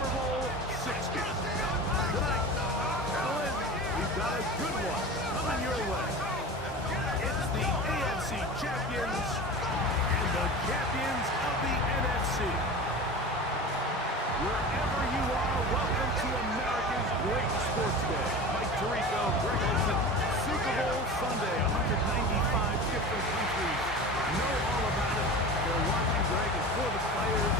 Super Bowl 60. Tonight, gentlemen, we've got a good one coming your way. It's the AFC champions and the champions of the NFC. Wherever you are, welcome to America's great sports day. Mike Tirico, Greg Olson, Super Bowl Sunday, 195 different countries know all about it. They're watching, Greg, and for the players,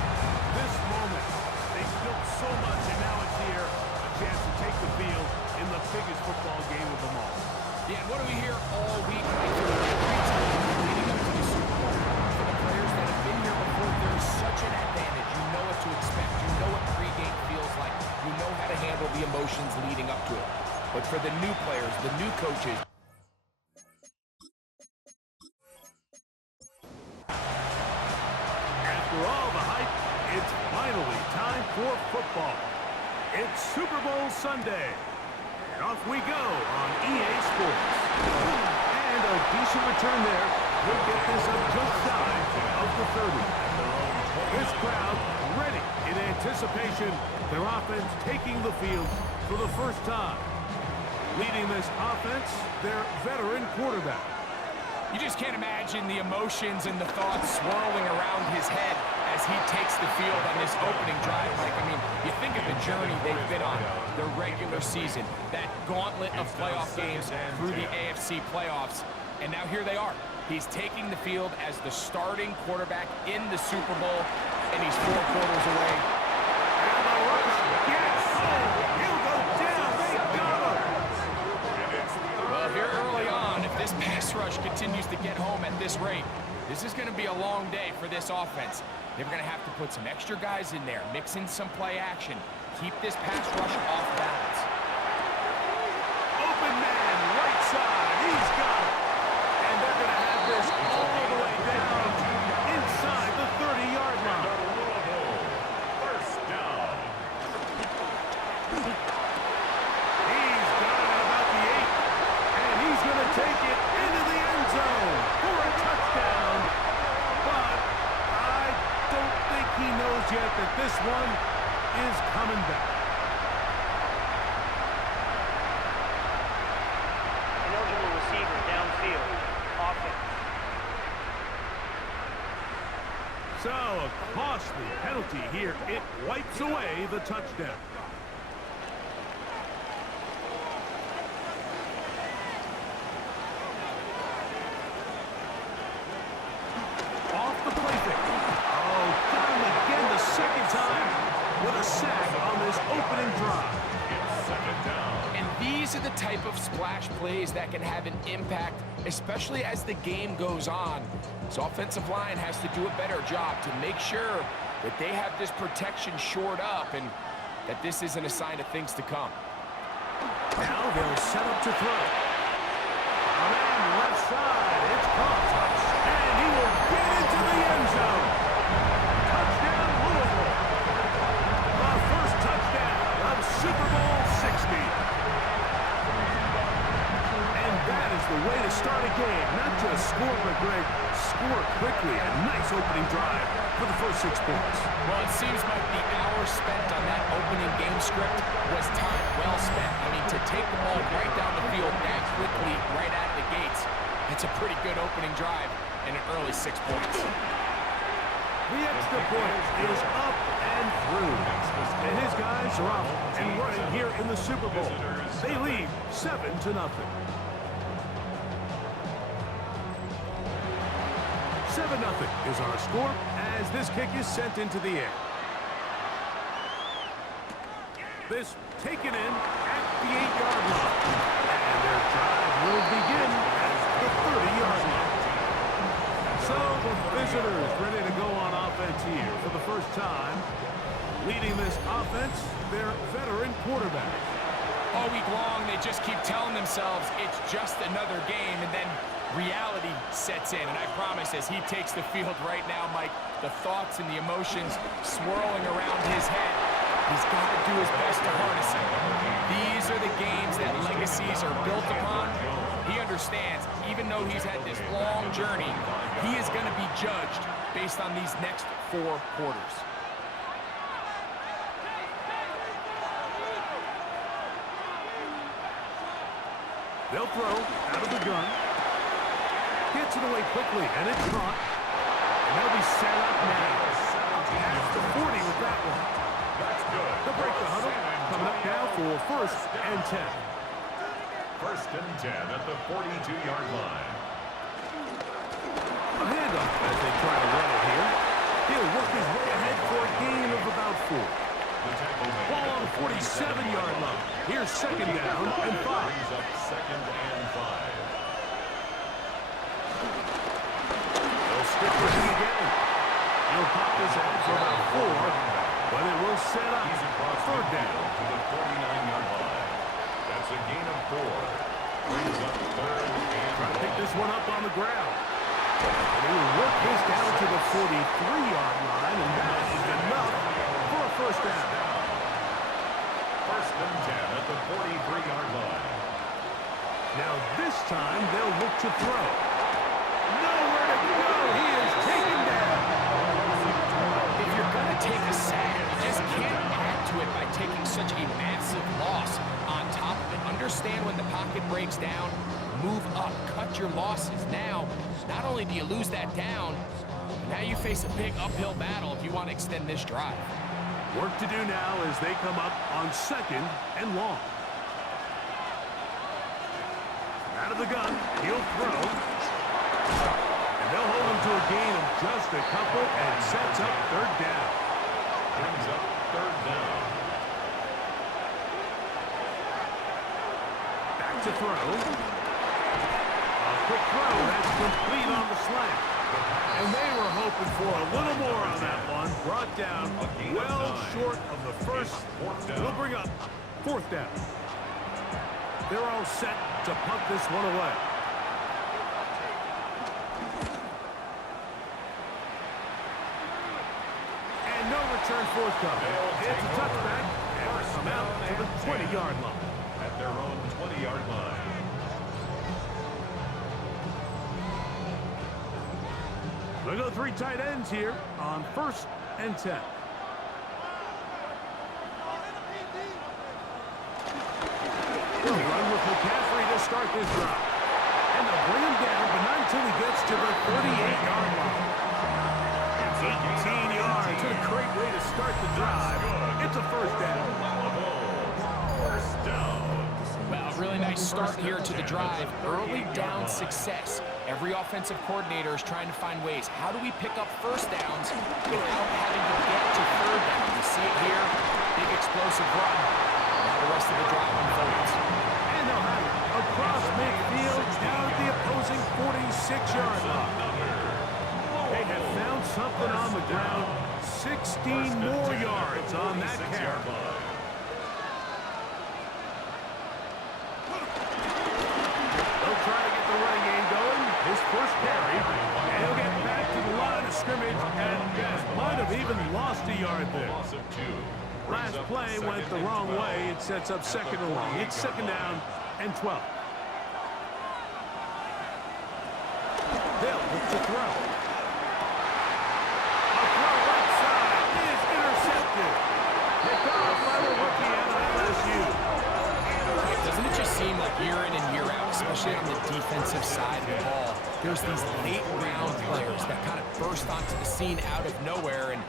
this moment. They've built so much, and now it's here. A chance to take the field in the biggest football game of them all. Yeah, and what do we hear all week? Every time leading up to the Super Bowl. For the players that have been here before, there's such an advantage. You know what to expect. You know what pregame feels like. You know how to handle the emotions leading up to it. But for the new players, the new coaches, after all the hype, it's finally time for football. It's Super Bowl Sunday. And off we go on EA Sports. And a decent return there. We'll get this up just shy of the 30. This crowd ready in anticipation. Their offense taking the field for the first time. Leading this offense, their veteran quarterback. you just can't imagine the emotions and the thoughts swirling around his head as he takes the field on this opening drive. Like, I mean, you think of the journey they've been on, the regular season, that gauntlet of playoff games through the AFC playoffs, and now here they are. He's taking the field as the starting quarterback in the Super Bowl, and he's 4 quarters away. And the rush, yes! He'll go down, they got him! Well, here early on, if this pass rush continues to get home at this rate, this is going to be a long day for this offense. They're going to have to put some extra guys in there, mix in some play action, keep this pass rush off balance. Open man, right side, he's got it. And they're going to have this all the way down inside the 30-yard line. First down. He's got it at about the 8, and he's going to take it into the end zone for a touchdown. But I don't think he knows yet that this one is coming back. Ineligible receiver downfield. Offense. So, a costly penalty here. It wipes away the touchdown. Off the plaything. Oh, got him again the second time with a sack on this opening drive. Second down. And these are the type of splash plays that can have an impact, especially as the game goes on. This offensive line has to do a better job to make sure that they have this protection shored up and that this isn't a sign of things to come. Now they'll set up to throw. On in, left side, it's caught. And he will get into the end zone. Touchdown, Louisville. The first touchdown of Super Bowl 60. And that is the way to start a game. Not just score, but Greg, score quickly. A nice opening drive for the first 6 points. Well, it seems like the hour spent on that opening game script was time well spent. I mean, to take the ball right down the field that quickly, right out of the gates, it's a pretty good opening drive and an early 6 points. The extra point is up and through. And his guys are off and running here in the Super Bowl. They lead 7-0. 7-0 is our score as this kick is sent into the air. This taken in at the 8-yard line. And their drive will begin at the 30-yard line. So the visitors ready to go on offense here for the first time. Leading this offense, their veteran quarterback. All week long, they just keep telling themselves it's just another game, and then reality sets in. And I promise, as he takes the field right now, Mike, the thoughts and the emotions swirling around his head, he's got to do his best to harness it. These are the games that legacies are built upon. He understands, even though he's had this long journey, he is going to be judged based on these next 4 quarters. They'll throw out of the gun. Gets it away quickly, and it's caught. And they'll be set up now. Past the 40 with that one. That's good. They'll break the huddle. Coming up now for 1st and 10. 1st and 10 at the 42-yard line. A handoff as they try to run it here. He'll work his way ahead for a gain of about 4. Ball on the 47-yard line. Here's 2nd down and 5. Brings up 2nd and 5. They'll stick with him again. He'll pop this out for about 4, but it will set up 3rd down. To the 49-yard line. That's a gain of 4. Brings up 3rd and Trying to pick this one up on the ground. And he will work this down to the 43-yard line, and that is enough for a 1st down. 1st and 10 at the 43-yard line. Now this time they'll look to throw. Nowhere to go. He is taken down. If you're going to take a sack, you just can't add to it by taking such a massive loss on top of it. Understand when the pocket breaks down, move up, cut your losses. Now, not only do you lose that down, now you face a big uphill battle if you want to extend this drive. Work to do now as they come up on 2nd and long. Out of the gun, he'll throw. And they'll hold him to a gain of just a couple and sets up 3rd down. Brings up 3rd down. Back to throw. A quick throw that's complete on the slant. And they were hoping for a little more on that one. Brought down well short of the 1st. We'll bring up 4th down. They're all set to punt this one away. And no return forthcoming. It's a touchback. And we're come out to the 20-yard line. At their own 20-yard line. They'll go 3 tight ends here on 1st and 10. He'll run with McCaffrey to start this drive. And they'll bring him down, but not until he gets to the 38-yard line. 18 yards. A great way to start the drive. It's a 1st down. 1st down. Well, a really nice start here to the drive. Early down success. Every offensive coordinator is trying to find ways. How do we pick up 1st downs without having to get to 3rd down? You see it here. Big explosive run. Now the rest of the drive unfolds. And they'll have it across midfield down at the opposing 46-yard line. They have found something on the ground. 16 more yards on that carry. They'll try to get the running game going. His 1st carry. And he'll get back to the line of scrimmage and might have even lost a yard there. Loss of 2. Last play went the wrong way. It sets up 2nd and long. It's 2nd down and 12. They'll look to throw. A throw right side is intercepted. Picked off by the rookie out of LSU. Doesn't it just seem like year in and year out, especially on the defensive side of the ball, there's these late-round players that kind of burst onto the scene out of nowhere, and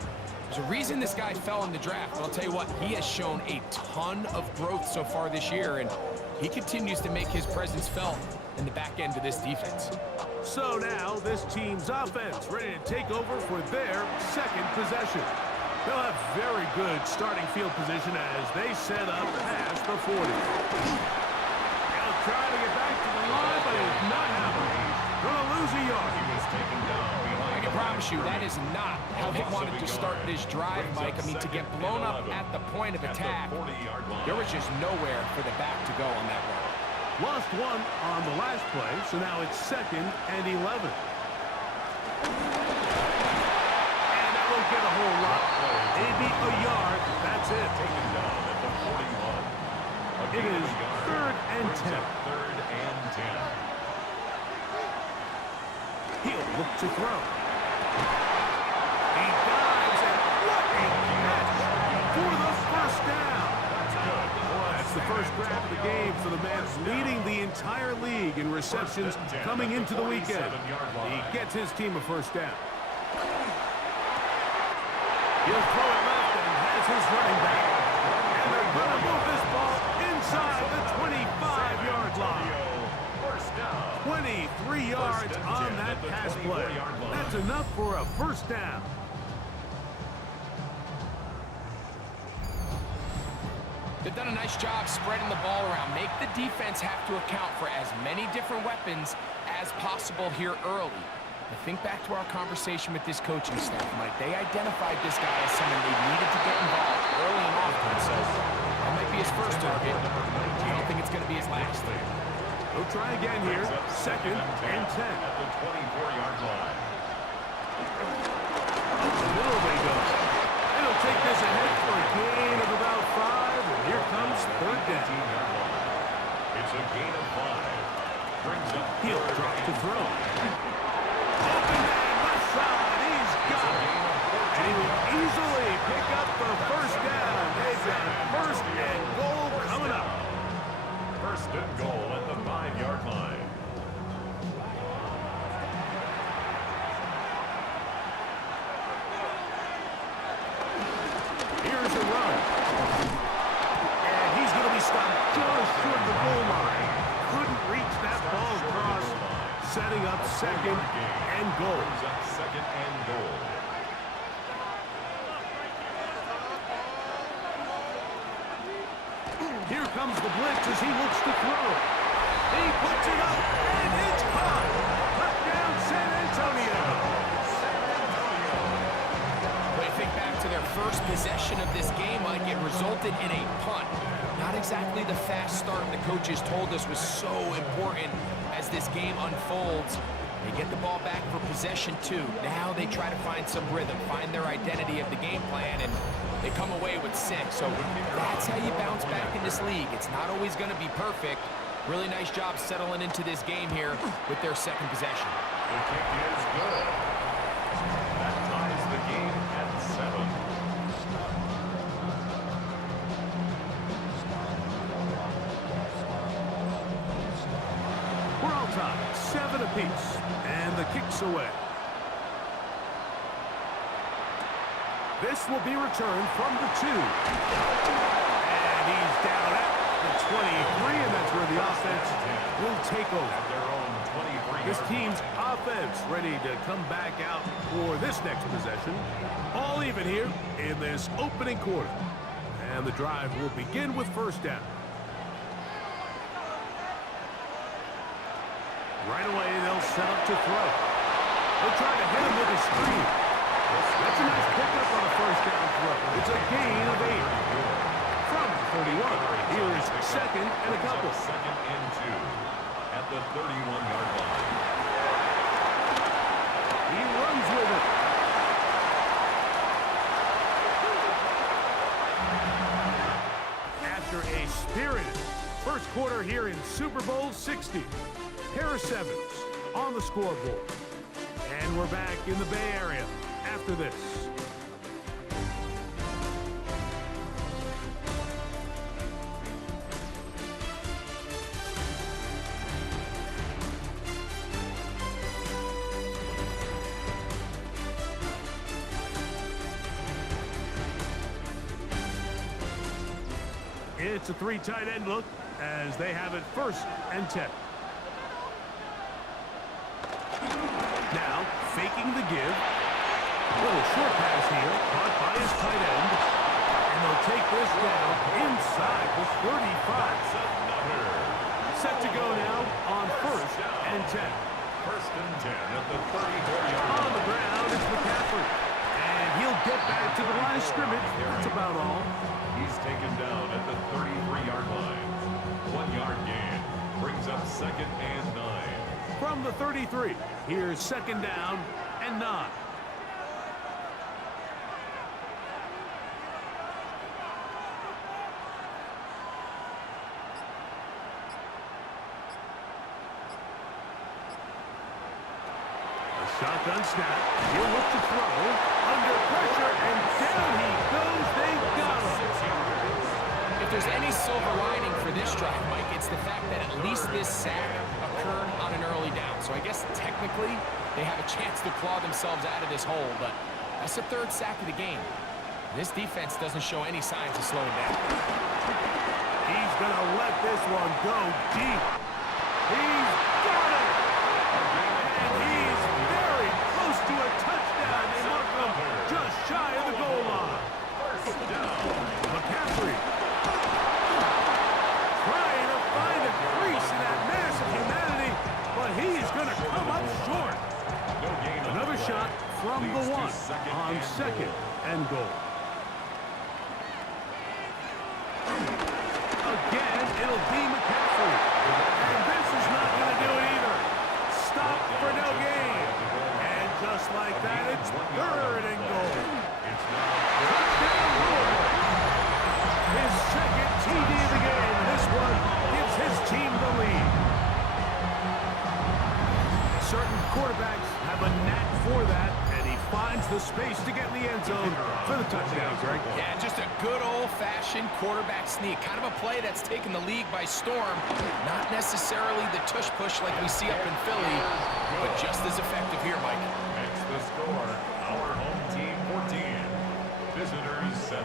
there's a reason this guy fell in the draft. But I'll tell you what, he has shown a ton of growth so far this year, and he continues to make his presence felt in the back end of this defense. So now this team's offense ready to take over for their 2nd possession. They'll have very good starting field position as they set up past the 40. They'll try to get back to the line, but it's not happening. Going to lose a yard. He was taken down behind. I can promise you that is not how they wanted to start this drive, Mike. I mean, to get blown up at the point of attack, there was just nowhere for the back to go on that run. Lost one on the last play, so now it's 2nd and 11. And that won't get a whole lot. Maybe a yard. That's it. Taken down at the 41. It is 3rd and 10. 3rd and 10. He'll look to throw. He dives, and what a catch for the 1st down. That's good. It's the first grab of the game for the man leading the entire league in receptions coming into the weekend. He gets his team a first down. He'll throw it left and has his running back. And they're going to move this ball inside the 25-yard line. 23 yards on that pass play. That's enough for a first down. They've done a nice job spreading the ball around. Make the defense have to account for as many different weapons as possible here early. I think back to our conversation with this coaching staff, Mike. They identified this guy as someone they needed to get involved early and often, so that might be his first target. I don't think it's going to be his last. He'll try again here. Second and 10. At the 24-yard line. Up the middle they go. It'll take this ahead for a gain of about 5. And here comes third down. It's a gain of 5. Brings up He'll drop to throw. Open man, left side. He's got it. And he will easily pick up the first down. They've got first and goal coming up. First and goal at the 5-yard line. Here's a run. And he's going to be stopped just short of the goal line. Couldn't reach that ball across. Setting up second and goal. Brings up second and goal. Here comes the blitz as he looks to throw. He puts it up, and it's caught. Touchdown, San Antonio. But I think back to their first possession of this game, Mike, it resulted in a punt. Not exactly the fast start the coaches told us was so important as this game unfolds. They get the ball back for possession 2. Now they try to find some rhythm, find their identity of the game plan, and they come away with 6. So that's how you bounce back in this league. It's not always going to be perfect. Really nice job settling into this game here with their second possession. The kick is good. That ties the game at 7. We're all tied, 7 apiece, and the kick's away. This will be returned from the 2. And he's down at the 23, and that's where the offense will take over. At their own 23. This team's offense ready to come back out for this next possession. All even here in this opening quarter. And the drive will begin with first down. Right away, they'll set up to throw. They'll try to hit him with a screen. That's a nice pickup on a first down throw. It's a gain of 8. From the 31, here's second and a couple. Second and 2 at the 31-yard line. He runs with it. After a spirited first quarter here in Super Bowl 60, Harris Evans on the scoreboard. And we're back in the Bay Area after this. It's a 3 tight end look as they have it first and 10. Now, faking the give. Little short pass here, caught by his tight end. And they'll take this down inside the 35. Set to go now on first and 10. First and 10 at the 34-yard line. On the ground, it's McCaffrey. And he'll get back to the line of scrimmage. That's about all. He's taken down at the 33-yard line. 1-yard gain. Brings up second and 9. From the 33, here's second down and 9. Shotgun snap. He'll look to throw. Under pressure, and down he goes. They got him. If there's any only silver lining for this drive, Mike, it's the fact that at least this sack occurred on an early down. So I guess technically they have a chance to claw themselves out of this hole, but that's the third sack of the game. This defense doesn't show any signs of slowing down. He's going to let this one go deep. He's got it! And he's very close to a touchdown. They mark him just shy of the goal line. McCaffrey trying to find a crease in that mass of humanity, but he's going to come up short. Another shot from the one on second and goal. Again, it'll be McCaffrey. And this is not going to do it either. Stop for no gain. And just like that, it's third and goal. Touchdown, Lord. His second TD of the game. This one gives his team the lead. Certain quarterbacks have a knack for that, and he finds the space to get in the end zone for the touchdown, Greg. Yeah, just a good old-fashioned quarterback sneak. Kind of a play that's taken the league by storm. Not necessarily the tush-push like we see up in Philly, but just as effective here, Mike. Makes the score. Our home team 14. Visitors 7.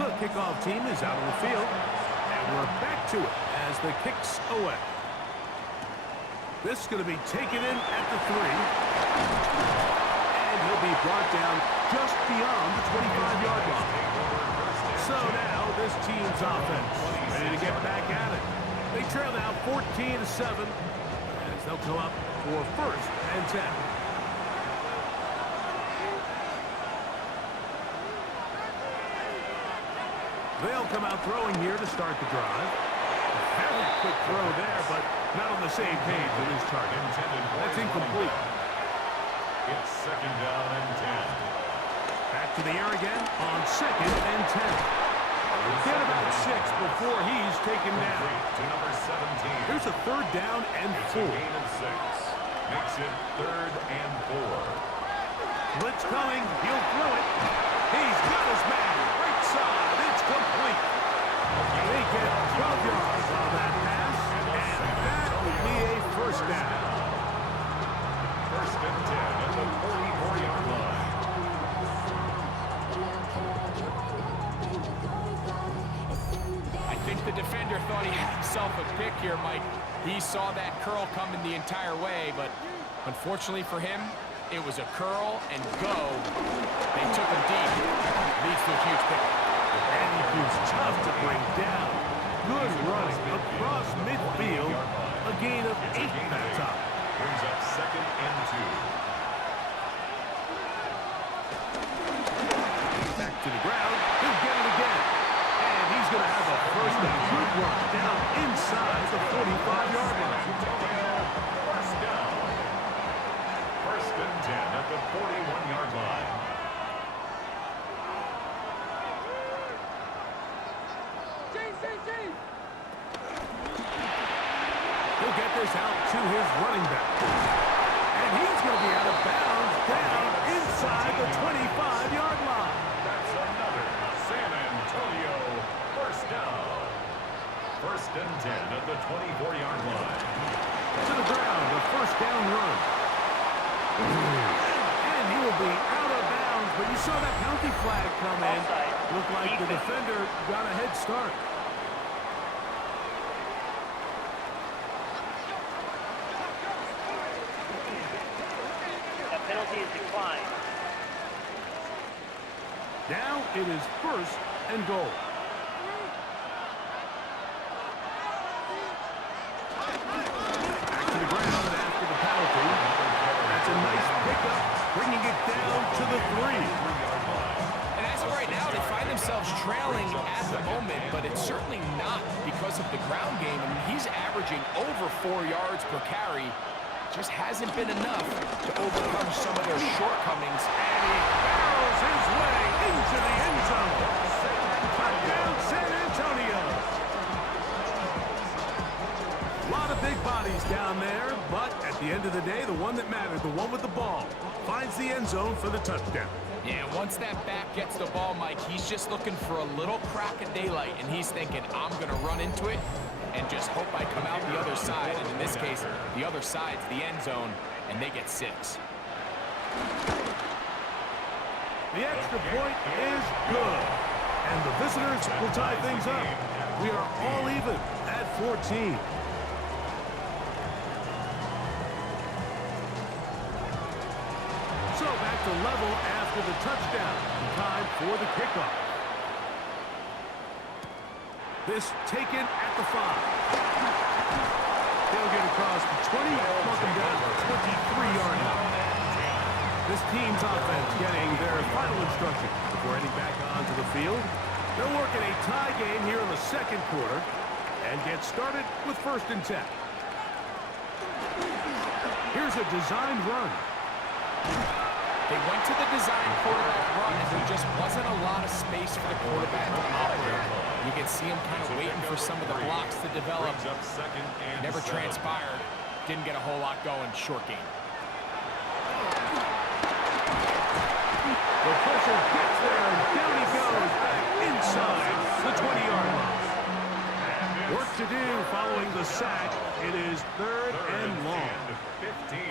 The kickoff team is out on the field, and we're back to it as the kicks away. This is going to be taken in at the 3. And he'll be brought down just beyond the 25-yard line. So now this team's offense ready to get back at it. They trail now 14-7 as they'll come up for first and 10. They'll come out throwing here to start the drive. Very quick throw there, but not on the same page with his target. That's incomplete. It's second down and 10. Back to the air again on second and 10. Get about 6 before he's taken down. To number 17. Here's a third down and 4. Gain of 6. Makes it third and 4. Blitz coming. He'll throw it. He's got his man. Right side. It's complete. They get 12 yards on that pass, and that will be a first down. First and 10 at the 44-yard line. I think the defender thought he had himself a pick here, Mike. He saw that curl coming the entire way, but unfortunately for him, it was a curl and go. They took him deep. Leads to a huge pick. And he's tough to bring down. Good running across midfield. A gain of 8 that time. Brings up second and 2. Back to the ground. He'll get it again. And he's going to have a first and good run down inside the 45-yard line. First down. First and 10 at the 41-yard line. He'll get this out to his running back. And he's going to be out of bounds down inside the 25-yard line. That's another San Antonio first down. First and 10 at the 24-yard line. To the ground, the first down run. And he will be out of bounds, but you saw that penalty flag come in. Looked like the defender got a head start. That penalty is declined. Now it is first and goal. Back to the ground after the penalty. That's a nice pickup, bringing it down to the 3. And as of right now, they find themselves trailing at the moment, but it's certainly not because of the ground game. I mean, he's averaging over 4 yards per carry. Just hasn't been enough to overcome some of their shortcomings. And he barrels his way into the end zone. Touchdown, San Antonio. A lot of big bodies down there, but at the end of the day, the one that mattered, the one with the ball, finds the end zone for the touchdown. Yeah, once that back gets the ball, Mike, he's just looking for a little crack of daylight, and he's thinking, I'm going to run into it and just hope I come out the other side. And in this case, the other side's the end zone, and they get 6. The extra point is good, and the visitors will tie things up. We are all even at 14. So back to level after the touchdown. Time for the kickoff. This taken at the 5. They'll get across the 20, mark them down to 23-yard line. This team's offense getting their final instruction before heading back onto the field. They'll work in a tie game here in the second quarter and get started with 1st and 10. Here's a designed run. They went to the design quarterback run, and there just wasn't a lot of space for the quarterback to operate. You can see him kind of waiting for some of the blocks to develop. Never transpired. Didn't get a whole lot going. Short game. The pressure gets there, and down he goes back inside the 20-yard line. Work to do following the sack. It is 3rd and long. 15.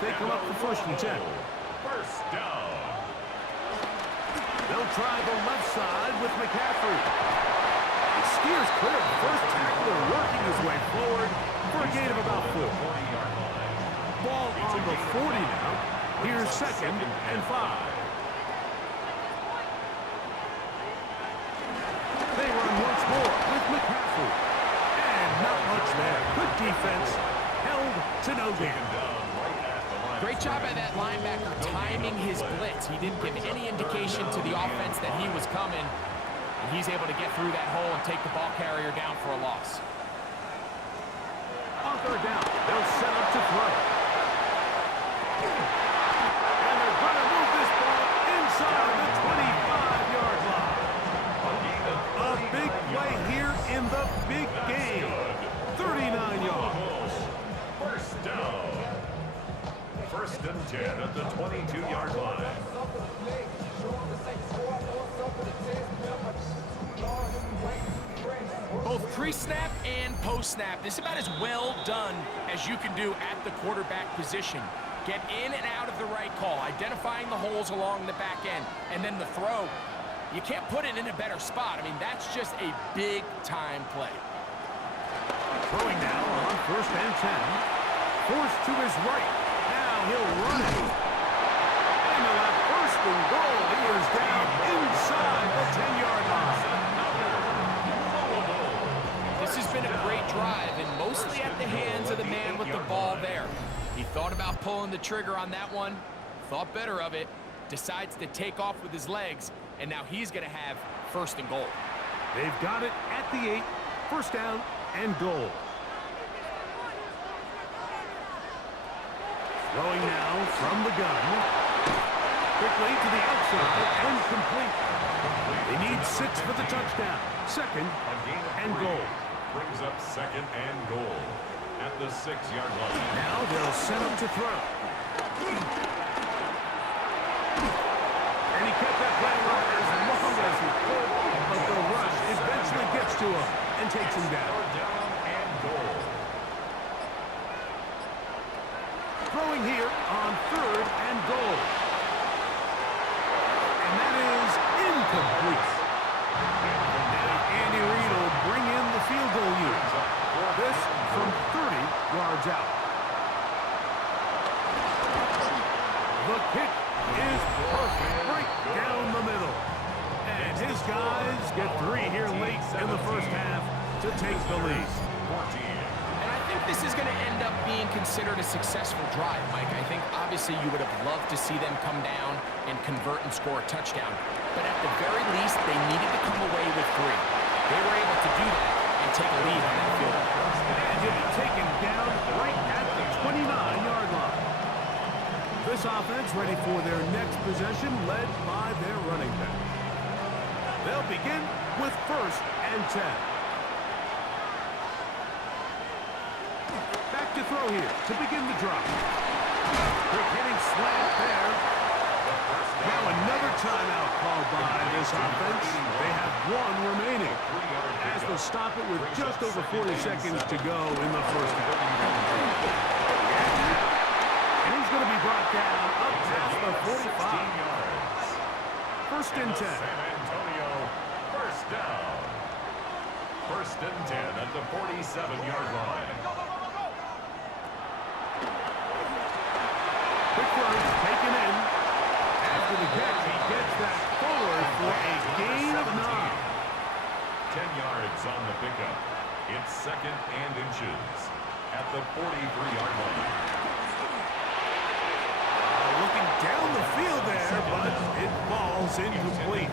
They come up for 1st and 10. 1st down. They'll try the left side with McCaffrey. He steers clear of the first tackler, working his way forward for a gain of about 4. Ball on the 40 now. Here's 2nd and 5. They run once more with McCaffrey. And not much there. Good defense. Held to no gain. Great job by that linebacker timing his blitz. He didn't give any indication to the offense that he was coming. And he's able to get through that hole and take the ball carrier down for a loss. On 3rd down, they'll set up to throw. And they're going to move this ball inside the 25-yard line. A big play here in the big game. 39 yards. 1st down. 1st and 10 at the 22-yard line. Both pre-snap and post-snap, this is about as well done as you can do at the quarterback position. Get in and out of the right call, identifying the holes along the back end, and then the throw. You can't put it in a better spot. I mean, that's just a big-time play. Throwing now on 1st and 10. Forced to his right. He'll run it. And he'll have 1st and goal. He is down inside the 10-yard line. This has been a great drive, and mostly at the hands of the man with the ball there. He thought about pulling the trigger on that one, thought better of it, decides to take off with his legs, and now he's going to have 1st and goal. They've got it at the 8. 1st down and goal. Throwing now from the gun. Quickly to the outside and complete. They need 6 for the touchdown. 2nd and goal. Brings up 2nd and goal at the 6-yard line. Now they'll set up to throw. And he kept that play right as long as he could. But the rush eventually gets to him and takes him down. 4th down and goal. Throwing here on 3rd and goal. And that is incomplete. Now Andy Reid will bring in the field goal unit. This from 30 yards out. The kick is perfect right down the middle. And his guys get 3 here late in the 1st half to take the lead. This is going to end up being considered a successful drive, Mike. I think obviously you would have loved to see them come down and convert and score a touchdown. But at the very least, they needed to come away with 3. They were able to do that and take a lead on that field goal. And he'll be taken down right at the 29-yard line. This offense ready for their next possession, led by their running back. They'll begin with 1st and 10. Back to throw here to begin the drive. Quick hitting slant there. Now another timeout called by this offense. They have 1 remaining, as they'll stop it with just over 40 seconds to go in the first half. And he's going to be brought down up past the 45. 1st and 10. San Antonio, first down. 1st and 10 at the 47-yard line. Quick throw, taken in. After the catch, he gets that forward for a gain of 9. 10 yards on the pickup. It's 2nd and inches at the 43-yard line. Looking down the field there, but it falls incomplete.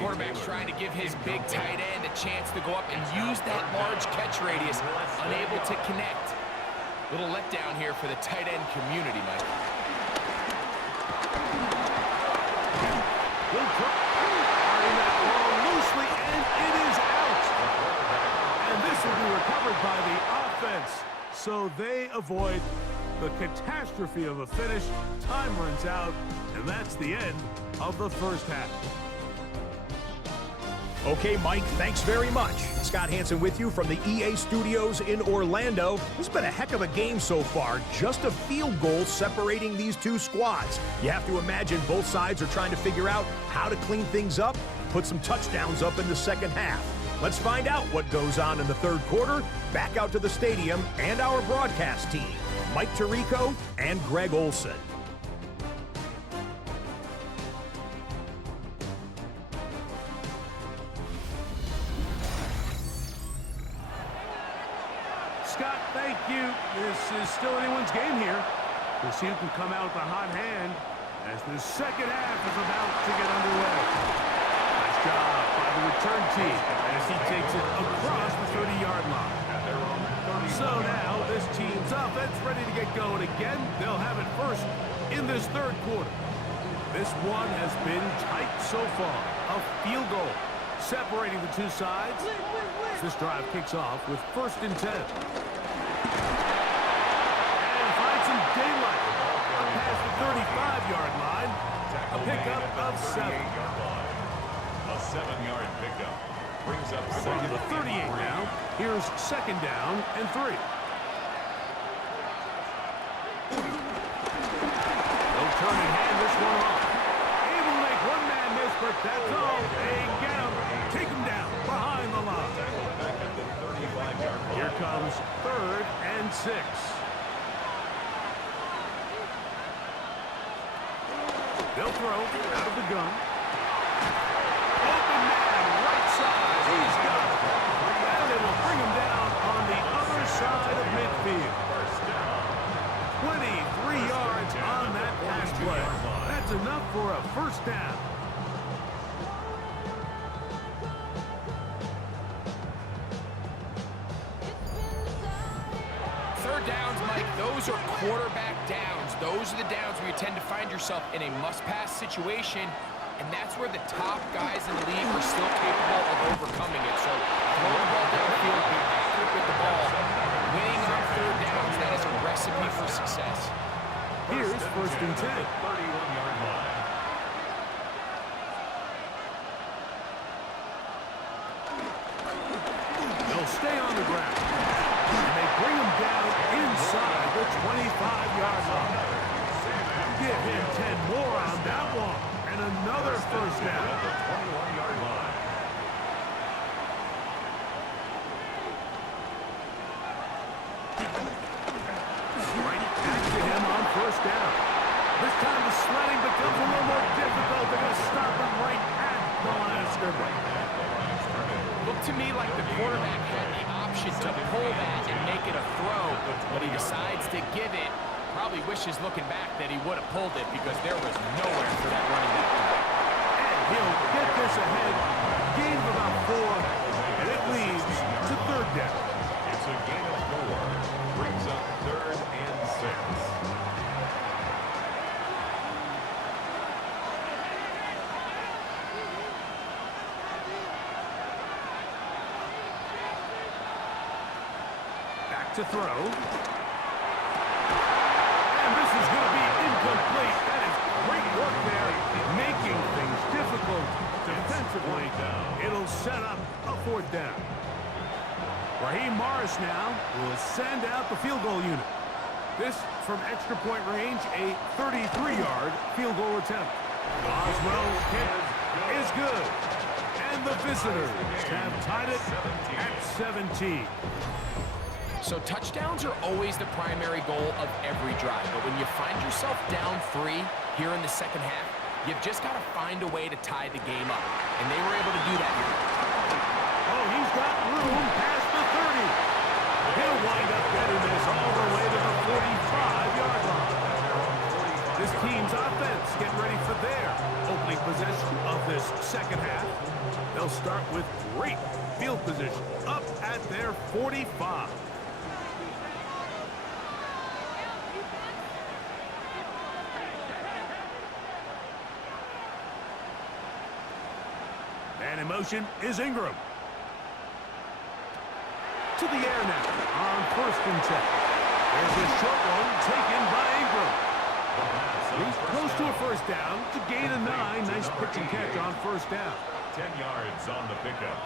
Quarterback's trying to give his big tight end a chance to go up and use that large catch radius. Unable to connect. Little letdown here for the tight end community, Mike. Firing that ball loosely, and it is out. And this will be recovered by the offense. So they avoid the catastrophe of a finish. Time runs out, and that's the end of the first half. Okay, Mike, thanks very much. Scott Hansen with you from the EA Studios in Orlando. It's been a heck of a game so far. Just a field goal separating these two squads. You have to imagine both sides are trying to figure out how to clean things up, put some touchdowns up in the second half. Let's find out what goes on in the third quarter. Back out to the stadium and our broadcast team, Mike Tirico and Greg Olson. Scott, thank you. This is still anyone's game here. We'll see who can come out with a hot hand as the second half is about to get underway. Nice job by the return team as he takes it across the 30-yard line. So now this team's offense ready to get going again. They'll have it first in this third quarter. This one has been tight so far. A field goal separating the two sides. This drive kicks off with 1st and 10. And finds some daylight up past the 35-yard line. A pickup of 7. A 7-yard pickup brings up Going to the 38 now. Here's 2nd down and 3. They'll turn and hand this one off. Able to make one man miss, but that's all. They get him. Take him down behind the line. Here comes 3rd and 6. They'll throw out of the gun. Open man, right side. He's got it. And it will bring him down on the other side of midfield. 23 yards on that pass play. That's enough for a first down. Third downs, Mike, those are quarterback downs. Those are the downs where you tend to find yourself in a must-pass situation, and that's where the top guys in the league are still capable of overcoming it. So throw the ball downfield, be accurate with the ball. Winning on third downs, that is a recipe for success. Here's 1st and 10. 31-yard line. They'll stay on the ground. And they bring him down inside the 25-yard line. Give him 10 more on that one. And another first down. At the 21-yard line. Right back to him on 1st down. This time the sledding becomes a little more difficult. They're going to stop him right at the line of scrimmage. Looked to me like the quarterback had the option to pull that and make it a throw, but he decides to give it. Probably wishes looking back that he would have pulled it because there was nowhere for that running back. And he'll get this ahead. Gain of about 4, and it leads to 3rd down. It's a gain of 4. Brings up 3rd and 6. to throw. And this is going to be incomplete. That is great work there, making things difficult defensively. It'll set up a 4th down. Raheem Morris now will send out the field goal unit. This from extra point range, a 33-yard field goal attempt. Boswell's kick is good. And the visitors have tied it at 17. So touchdowns are always the primary goal of every drive. But when you find yourself down 3 here in the second half, you've just got to find a way to tie the game up. And they were able to do that here. Oh, he's got room past the 30. He'll wind up getting this all the way to the 45-yard line. This team's offense getting ready for their opening possession of this second half. They'll start with great field position up at their 45. And in motion is Ingram. To the air now on 1st and 10. There's a short one taken by Ingram. He's close to a 1st down. To gain a 9. Nice pitch and catch on 1st down. 10 yards on the pickup.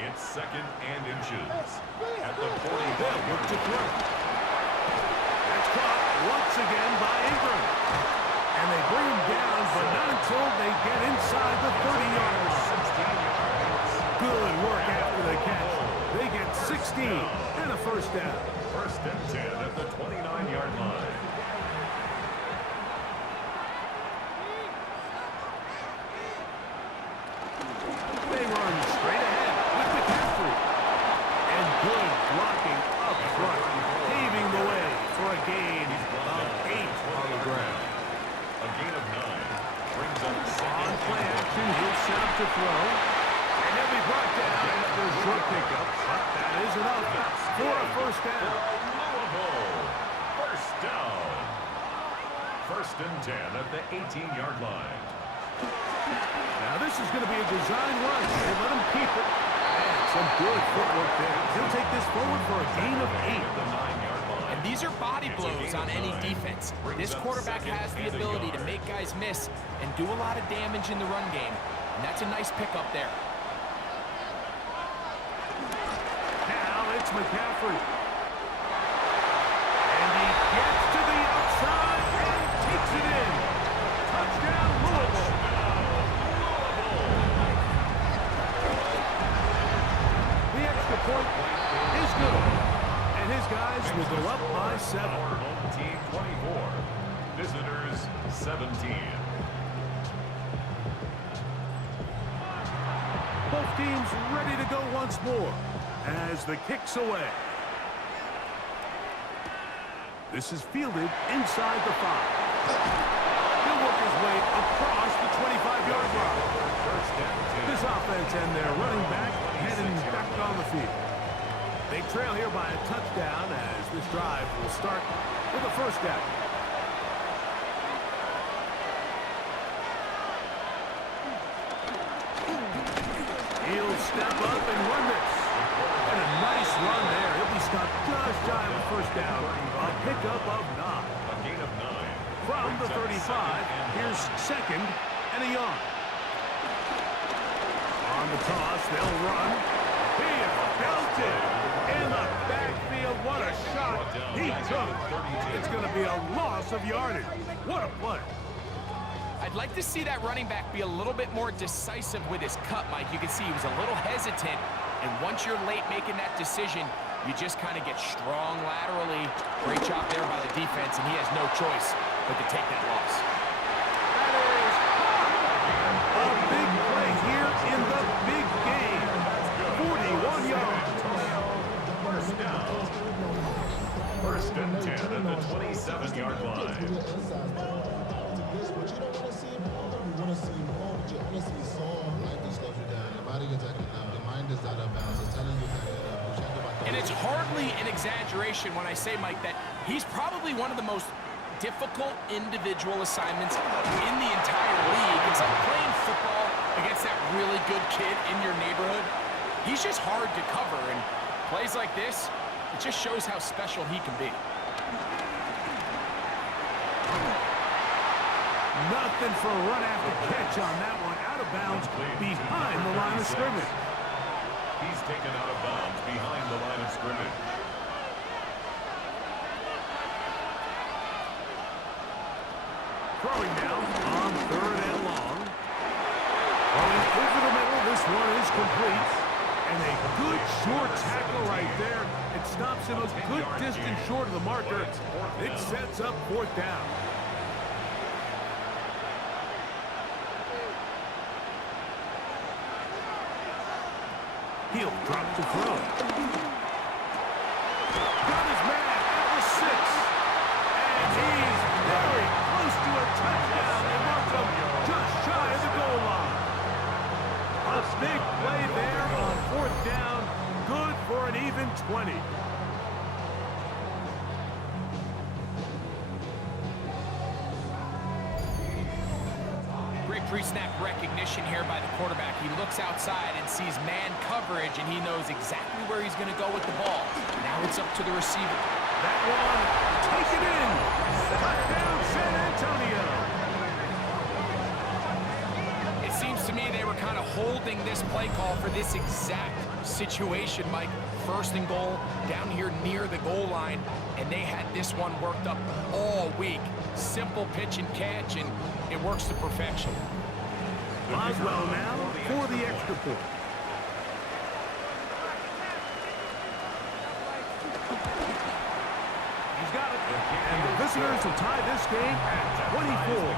It's 2nd and inches. At the 40. They'll look to throw. That's caught once again by Ingram. And they bring him down, but not until they get inside the 30-yard line. 16 yards. Good work after the catch. They get 16 and a 1st down. 1st and 10 at the 29-yard line. They run straight ahead with McCaffrey. And good blocking up front, paving the way for a gain of 8 on the ground. A gain of 9 brings up On play action, he'll set up to throw. And he'll be brought down after a short pickup. But that is enough for a 1st down. Louisville. 1st down. 1st and 10 at the 18-yard line. Now this is going to be a design run. They let him keep it. And some good footwork there. He'll take this forward for a gain of 8. The 9-yard line. And these are body blows on any defense. This quarterback has the ability to make guys miss and do a lot of damage in the run game. And that's a nice pickup there. Now it's McCaffrey. And he gets to the outside and takes it in. Touchdown, Louisville. The extra point is good. And his guys will go up by 7. Home team 24. Visitors 17. Both teams ready to go once more as the kick's away. This is fielded inside the 5. He'll work his way across the 25-yard line. This offense and their running back heading back on the field. They trail here by a touchdown as this drive will start with a 1st down. He'll step up and run this. And a nice run there. He'll be stopped just shy of a 1st down. A pickup of 9. A gain of 9. From the 35, here's 2nd and a yard. On the toss, they'll run. He is belted in the backfield. What a shot he took. It's going to be a loss of yardage. What a play. I'd like to see that running back be a little bit more decisive with his cut, Mike. You can see he was a little hesitant, and once you're late making that decision, you just kind of get strong laterally. Great job there by the defense, and he has no choice but to take that loss. That is a big play here in the big game. 41 yards. 1st down. 1st and 10 at the 27-yard line. And it's hardly an exaggeration when I say, Mike, that he's probably one of the most difficult individual assignments in the entire league. It's like playing football against that really good kid in your neighborhood. He's just hard to cover, and plays like this, It just shows how special he can be. Nothing for a run after catch on that one. Out of bounds behind the line of scrimmage. He's taken out of bounds behind the line of scrimmage. Throwing now on 3rd and long. Throwing over the middle. This one is complete. And a good short tackle right there. It stops him a good distance short of the marker. It sets up 4th down. He'll drop to throw. Got his man at the 6. And he's very close to a touchdown. They marked him just shy of the goal line. A big play there on 4th down. Good for an even 20. Pre-snap recognition here by the quarterback. He looks outside and sees man coverage, and he knows exactly where he's going to go with the ball. Now it's up to the receiver. That one, take it in. Touchdown, San Antonio. It seems to me they were kind of holding this play call for this exact situation, Mike. 1st and goal, down here near the goal line, and they had this one worked up all week. Simple pitch and catch, and it works to perfection. Boswell now for the extra point. He's got it. And the visitors will tie this game at 24.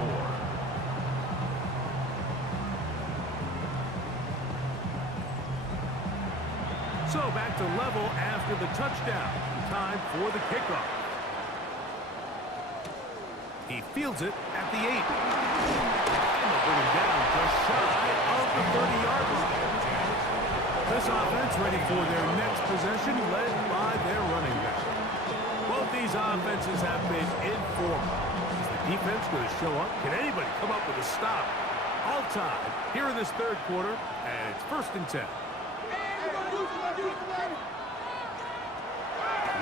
24-24. So back to level after the touchdown. Time for the kickoff. He fields it at the 8. And they'll bring him down just shy of the 30-yard line. This offense ready for their next possession, led by their running back. Both these offenses have been informed. Is the defense going to show up? Can anybody come up with a stop? All time here in this 3rd quarter, and it's 1st and 10.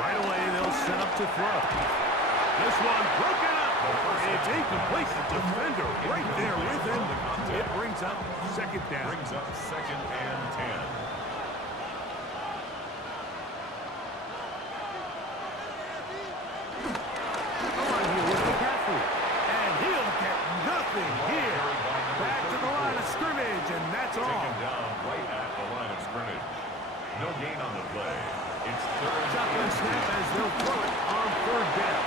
Right away, they'll set up to throw. This one broken up. It's incomplete. The defender right there with him. It brings up 2nd down. Brings up 2nd and 10. On here with McCaffrey. And he'll get nothing here. Back to the line of scrimmage, and that's all. Taken down right at the line of scrimmage. No gain on the play. It's 3rd. Shotgun snap as they'll throw it on 3rd down.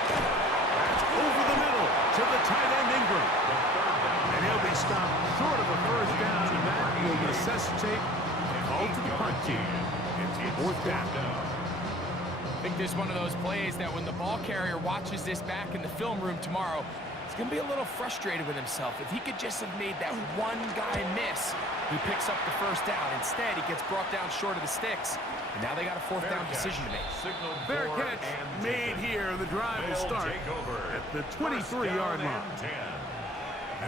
That's over the middle to the tight end Ingram. And he'll be stopped short of a 1st down, and that will necessitate a call to the punt team. It's 4th down. I think this is one of those plays that when the ball carrier watches this back in the film room tomorrow, he's going to be a little frustrated with himself. If he could just have made that one guy miss, he picks up the 1st down. Instead, he gets brought down short of the sticks. And now they got a 4th down decision to make. Fair catch made here. The drive will start at the 23-yard line.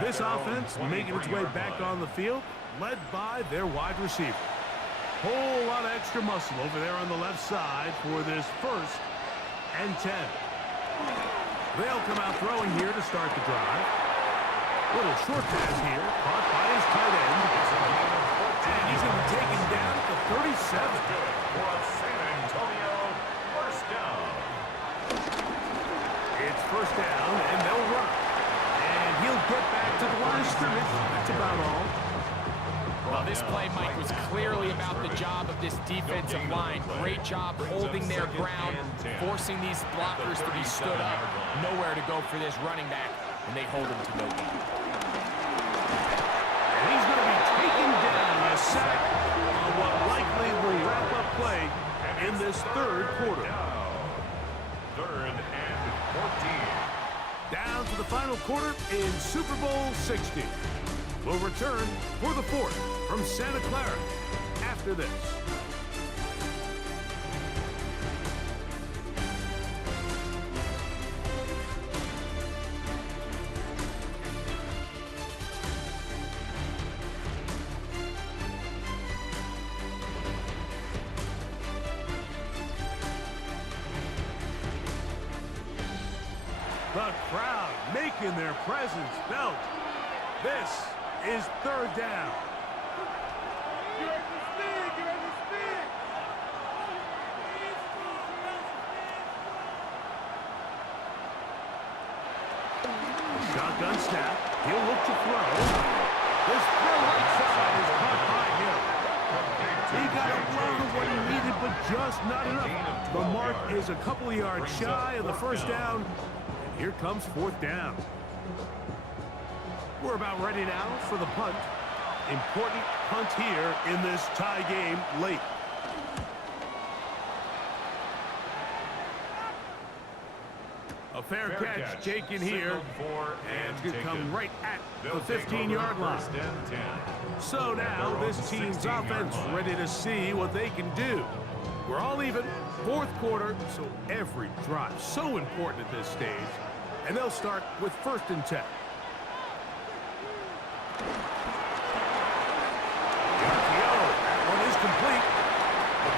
This offense making its way back on the field, led by their wide receiver. Whole lot of extra muscle over there on the left side for this 1st and 10. They'll come out throwing here to start the drive. Little short pass here, caught by his tight end. And he's going to be taken down at the 37. For a San Antonio 1st down. It's 1st down, and they'll run. And he'll get back to the line of scrimmage. That's about all. Well, this play, Mike, was clearly about the job of this defensive line. Great job holding their ground, forcing these blockers to be stood up. Nowhere to go for this running back, and they hold him to no gain. And he's going to be taken down, a sack on what likely will wrap up play in this 3rd quarter. 3rd and 14. Down to the final quarter in Super Bowl 60. We'll return for the 4th from Santa Clara after this. The crowd making their presence felt. This is third down. Shotgun snap. He'll look to throw. This throw right side is caught by him. He got a lot of what he needed, but just not enough. The mark is a couple of yards shy of the first down. And here comes fourth down. We're about ready now for the punt. Important punt here in this tie game late. A fair catch taken here, and it's going to come right at the 15-yard line. So now this team's offense ready to see what they can do. We're all even, fourth quarter, so every drive so important at this stage. And they'll start with 1st and 10. That one is complete.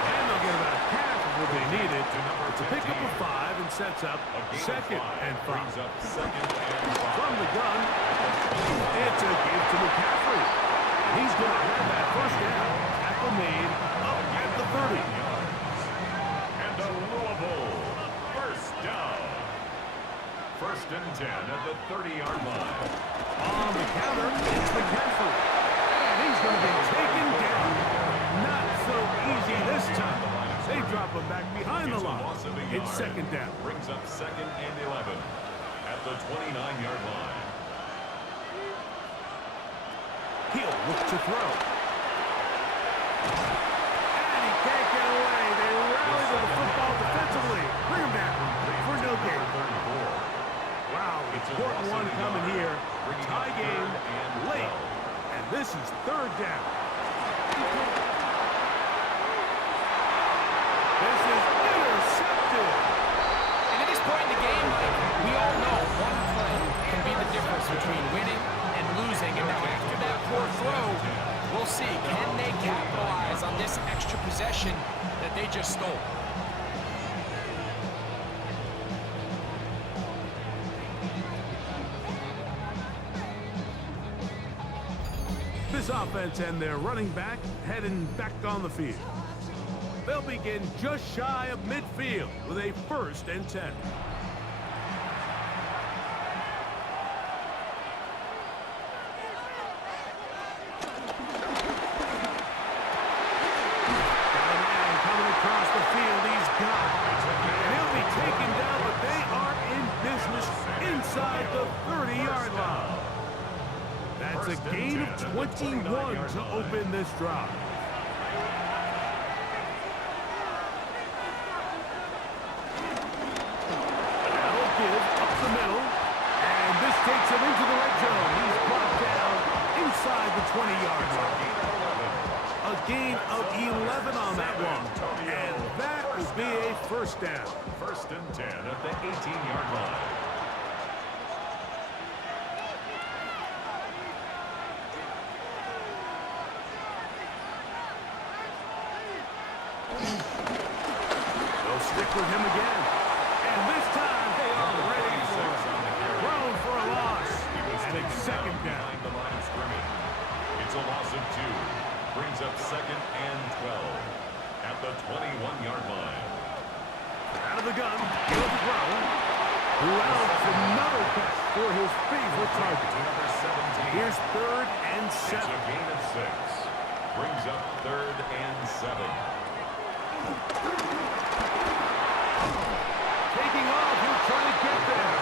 And they'll get about half of what they needed to pick up a 5 and sets up 2nd and 5. From the gun, it's a give to McCaffrey. And he's going to have that first down. Tackle made up at the 30. And the Louisville first down. 1st and 10 at the 30-yard line. On the counter, it's McCaffrey. And he's going to be taken down. Not so easy this time. They drop him back behind the line. It's 2nd down. Brings up 2nd and 11 at the 29-yard line. He'll look to throw. And he can't get away. They rally to the football defensively. Bring him down for no gain. Wow, important one coming here. Tie game late. And this is 3rd down. This is intercepted. And at this point in the game, we all know one play can be the difference between winning and losing. And now after that poor throw, we'll see, can they capitalize on this extra possession that they just stole? This offense and their running back heading back on the field. They'll begin just shy of midfield with a 1st and 10. Coming across the field, he's got it. And he'll be taken down, but they are in business inside the 30-yard line. That's a gain of 21 to open this drive. That'll give up the middle. And this takes him into the red zone. He's brought down inside the 20-yard line. A gain of 11 on that one. And that will be a 1st down. 1st and 10 at the 18-yard line. They'll stick with him again. And this time they are ready for it. Thrown for a loss. And it's 2nd down. The line of scrimmage. It's a loss of 2. Brings up 2nd and 12 at the 21-yard line. Out of the gun. He'll throw. Who else? Another catch for his favorite target. Number 17. Here's 3rd and It's 7. a gain of 6. Brings up 3rd and 7. Taking off. He'll try to get there.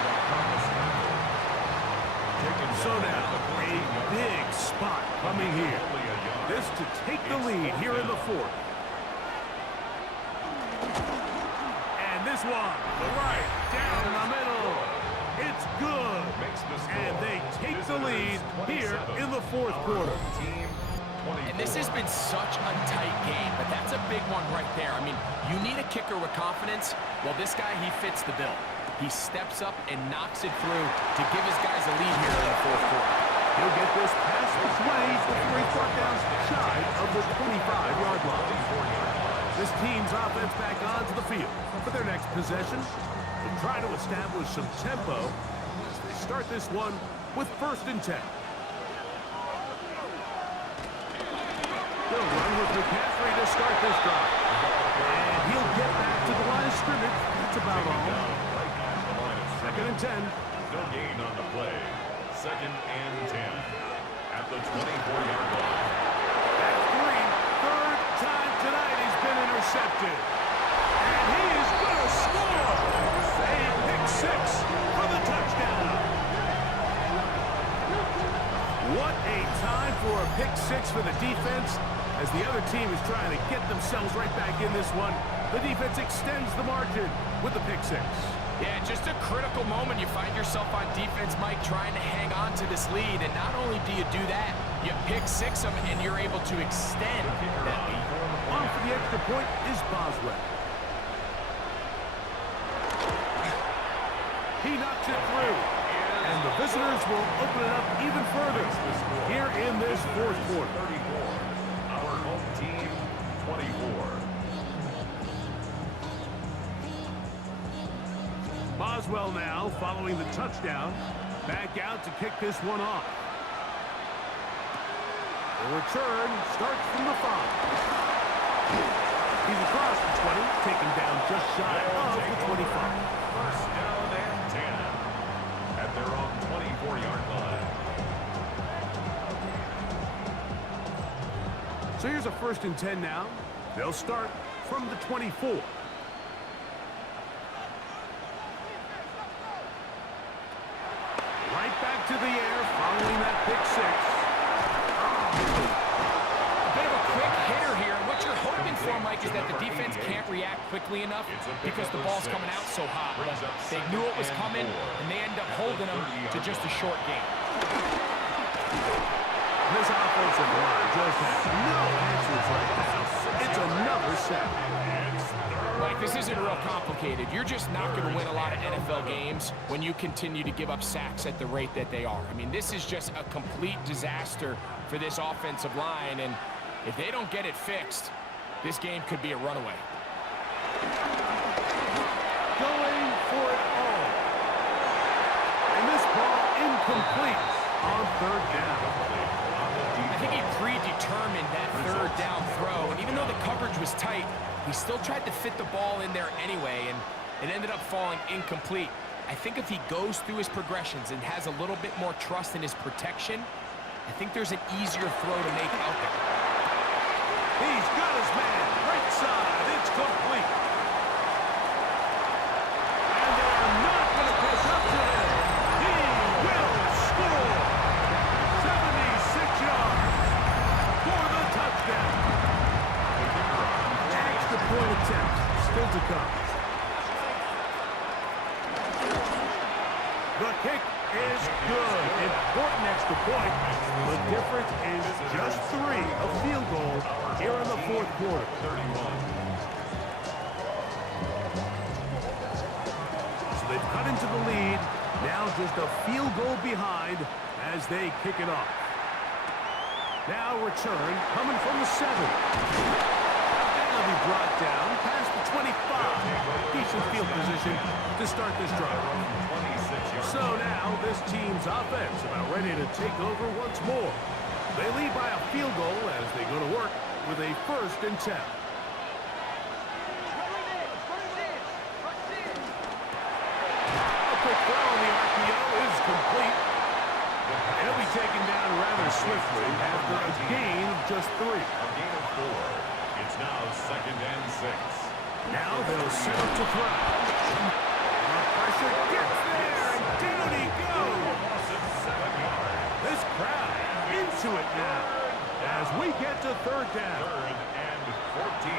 So now, a big spot coming here. This to take the lead here in the 4th. And this one, the right, down the middle. It's good. And they take the lead here in the 4th quarter. And this has been such a tight game, but that's a big one right there. I mean, you need a kicker with confidence. Well, this guy, he fits the bill. He steps up and knocks it through to give his guys a lead here in the 4th quarter. He'll get this past the 20 before he brought down shy of the 25-yard line. This team's offense back onto the field for their next possession. They'll try to establish some tempo as they start this one with 1st and 10. They'll run with McCaffrey to start this drive. And he'll get back to the line of scrimmage. That's about all. 2nd and 10. No gain on the play. 2nd and 10 at the 24-yard line. That's 3rd time tonight he's been intercepted. And he is going to score. A pick 6 for the touchdown. What a time for a pick 6 for the defense. As the other team is trying to get themselves right back in this one, the defense extends the margin with the pick 6. Yeah, just a critical moment. You find yourself on defense, Mike, trying to hang on to this lead. And not only do you do that, you pick 6 them, and you're able to extend that lead. On for the extra point is Boswell. He knocks it through. And the visitors will open it up even further here in this 4th quarter. Our home team, 24. Boswell now, following the touchdown, back out to kick this one off. The return starts from the 5. He's across the 20, taken down just shy of the 25. 1st down and 10 at their own 24-yard line. So here's a 1st and 10 now. They'll start from the 24. Right back to the air following that pick 6. A bit of a quick hitter here. What you're hoping for, Mike, is that the defense can't react quickly enough because the ball's coming out so hot. But they knew it was coming, and they end up holding them to just a short game. This offensive line just has no answers right now. It's another sack. Mike, this isn't real complicated. You're just not going to win a lot of NFL games when you continue to give up sacks at the rate that they are. I mean, this is just a complete disaster for this offensive line, and if they don't get it fixed, this game could be a runaway. Going for it all. And this ball incomplete on 3rd down. I think he predetermined that 3rd down throw, and even though the coverage was tight, he still tried to fit the ball in there anyway, and it ended up falling incomplete. I think if he goes through his progressions and has a little bit more trust in his protection, I think there's an easier throw to make out there. He's got his man. Right side. It's complete. And they're not going to catch up to him. He will score. 76 yards for the touchdown. Extra point attempt still to come. The kick is good. Important extra point. The difference is just 3, a field goal here in the 4th quarter. 31. So they've cut into the lead. Now just a field goal behind as they kick it off. Now return coming from the 7. That'll be brought down past the 25. Decent field position to start this drive. So now this team's offense about ready to take over once more. They lead by a field goal as they go to work with a 1st and 10. A quick throw on the RPO is complete. He'll be taken down rather swiftly after a gain of just 3. A gain of 4. It's now 2nd and 6. Now they'll set up to throw. And the pressure gets there, and down he goes. This crowd into it now as we get to 3rd down. 3rd and 14.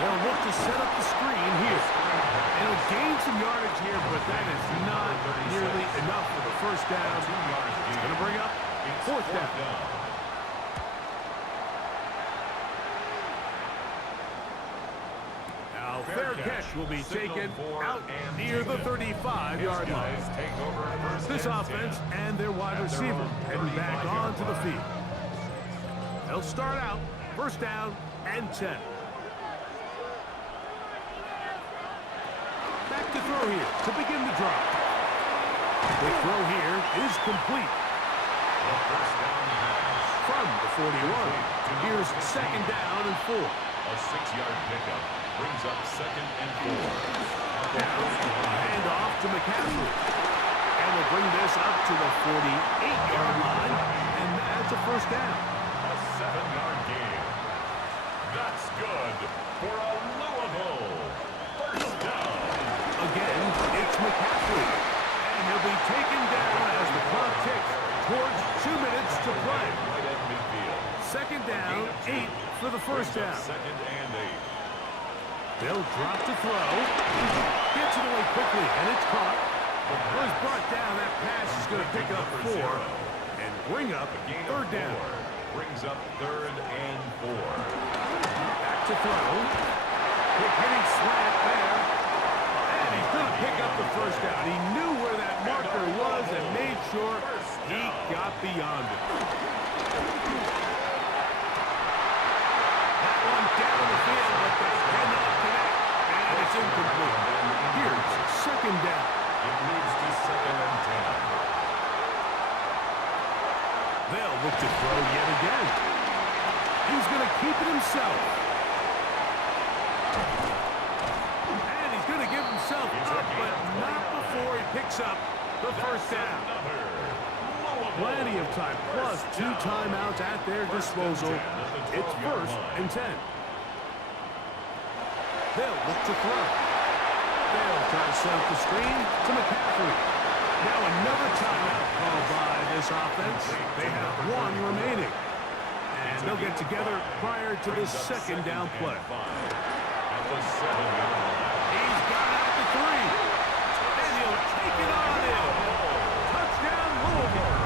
They'll look to set up the screen here. It'll gain some yardage here, but that is not nearly enough for the 1st down. It's going to bring up 4th down. Now, fair catch will be taken out near the 35-yard line. This offense and their wide receiver heading back onto the field. They'll start out 1st down and 10. Back to throw here to begin the drive. The throw here is complete. The first down pass. From the 41, here's second down and 4. A 6-yard pickup brings up second and 4. Now, a handoff to McCaffrey. And we'll bring this up to the 48-yard line, and that's a first down. A 7-yard gain. That's good for a Louisville first down. Again, it's McCaffrey. And he'll be taken down as the clock ticks towards 2 minutes to play. Right at midfield. Second down, 8 for the first down. Second and 8. They'll drop to throw. Gets it away quickly, and it's caught. Was brought down. That pass is going to pick up 4 and bring up third down. Brings up third and 4. Back to throw. Quick hitting slant there. And he's going to pick up the first down. He knew where that marker was and made sure he got beyond it. That one down the field, but they cannot connect. And it's incomplete. Here's second down. It leads to second and 10. They'll look to throw yet again. He's going to keep it himself. And he's going to give himself up, but not before he picks up the first down. Plenty of time, plus 2 timeouts at their disposal. It's first and 10. They'll look to throw. They'll try to set up the screen to McCaffrey. Now another timeout called by this offense. They have 1 remaining. And they'll get together prior to this second down play. At the 7-yard line. He's got out to 3. And he'll take it on in. Touchdown, Louisville.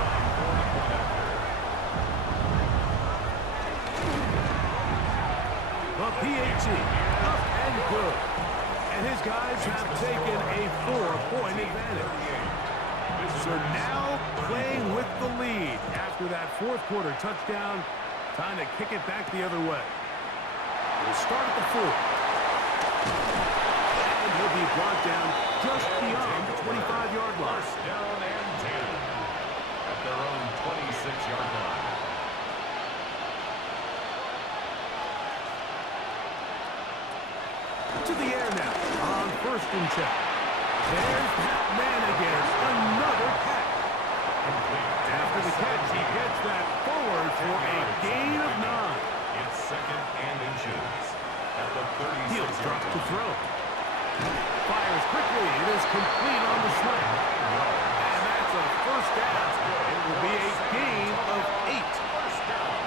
The PAT, up and good. And his guys have taken a 4-point advantage. So now playing with the lead after that fourth quarter touchdown. Time to kick it back the other way. We'll start at the 4. And he'll be brought down just beyond the 25-yard line. First down and 10 at their own 26-yard line. To the air now on first and 10. There's Pat Man again. Another catch. After the catch, he gets that forward for a gain of 9. It's second and inches at the 36-yard He'll drop line. to throw. Fires quickly. It is complete on the slant. And that's a first down. It will be a gain of 8. First down.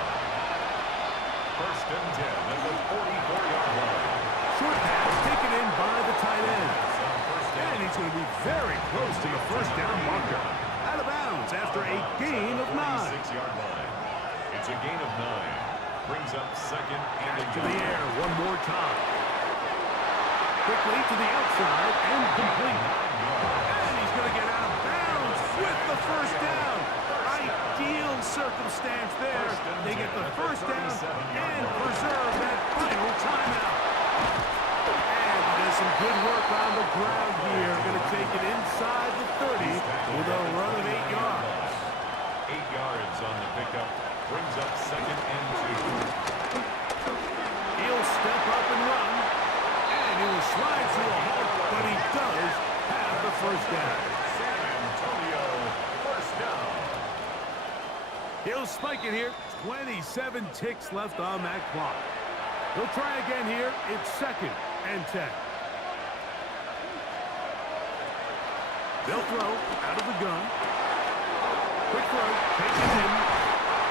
First and 10 at the 44-yard line. Short pass taken in by the tight end. And he's going to be very close to the first down marker. Out of bounds after a gain of 9. 6-yard line. It's a gain of 9. Brings up second and Back to the air one more time. Quickly to the outside and complete. And he's going to get out of bounds with the first down. Ideal circumstance there. They get the first down and preserve that final timeout. And does some good work on the ground here. Going to take it inside the 30 with a run of 8 yards. 8 yards on the pickup. Brings up second and 2. He'll step up and run. And he will slide to a halt, but he does have the first down. San Antonio, first down. He'll spike it here. 27 ticks left on that clock. He'll try again here. It's second and 10. They'll throw out of the gun. Quick throw. Takes it in.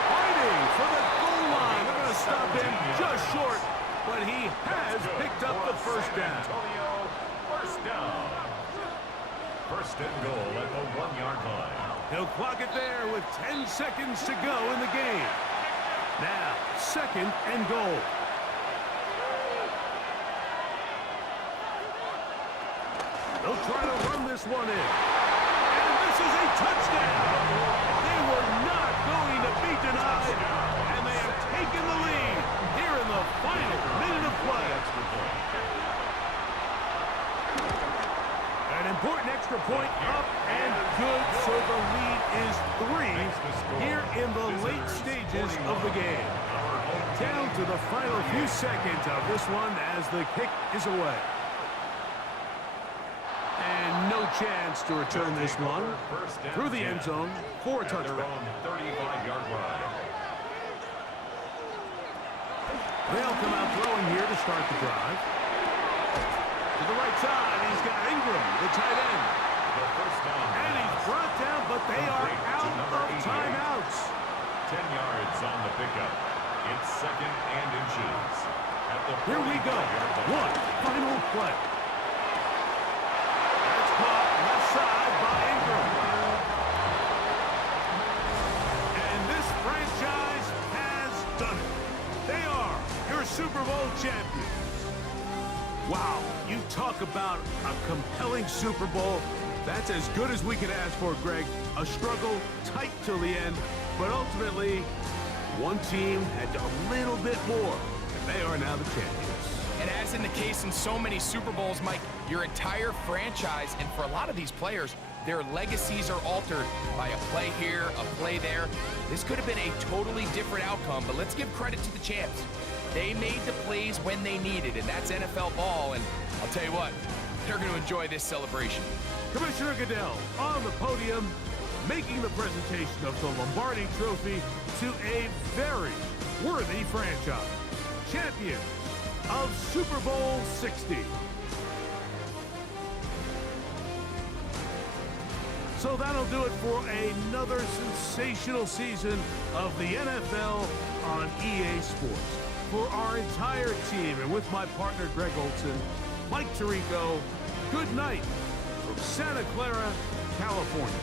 Fighting for the goal line. They're going to stop him just short. But he has picked up the first down. Antonio, first down. First and goal at the 1-yard line. He'll clock it there with 10 seconds to go in the game. Now, second and goal. They'll try to run this one in. And this is a touchdown. They were not going to be denied. And they have taken the lead here in the final minute of play. in the late stages of the game. Down to the final few seconds of this one as the kick is away. And no chance to return this one through the end zone for a touchback. 35-yard line. They'll come out throwing here to start the drive. To the right side, he's got Ingram, the tight end. And he's brought down, but they are out of timeouts. 10 yards on the pickup. It's second and inches. Here we go. One final play. That's caught left side by Ingram. And this franchise has done it. They are your Super Bowl champions. Wow, you talk about a compelling Super Bowl. That's as good as we could ask for, Greg. A struggle, tight till the end, but ultimately, one team had a little bit more, and they are now the champions. And as in the case in so many Super Bowls, Mike, your entire franchise, and for a lot of these players, their legacies are altered by a play here, a play there. This could have been a totally different outcome, but let's give credit to the champs. They made the plays when they needed, and that's NFL ball, and I'll tell you what, they're going to enjoy this celebration. Commissioner Goodell on the podium, making the presentation of the Lombardi Trophy to a very worthy franchise. Champions of Super Bowl 60. So that'll do it for another sensational season of the NFL on EA Sports. For our entire team and with my partner Greg Olson, Mike Tirico, good night from Santa Clara, California.